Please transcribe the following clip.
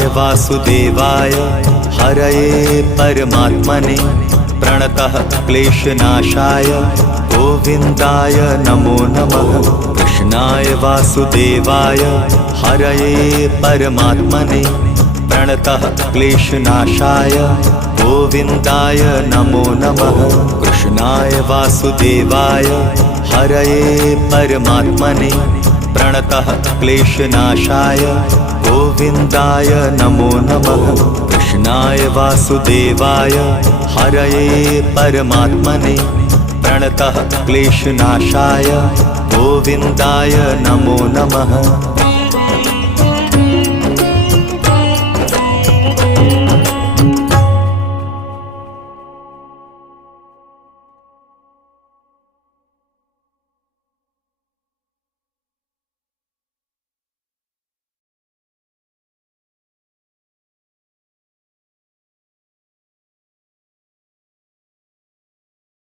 कृष्णाय वासुदेवाय हरये परमात्मने प्रणतः क्लेशनाशाय गोविन्दाय नमो नमः। कृष्णाय वासुदेवाय हरये परमात्मने प्रणतः क्लेशनाशाय गोविन्दाय नमो नमः। कृष्णाय वासुदेवाय हरये परमात्मने प्रणतः क्लेशनाशाय गोविन्दाय नमो नमः। कृष्णाय वासुदेवाय हरये परमात्मने प्रणतः क्लेशनाशाय गोविन्दाय नमो नमः।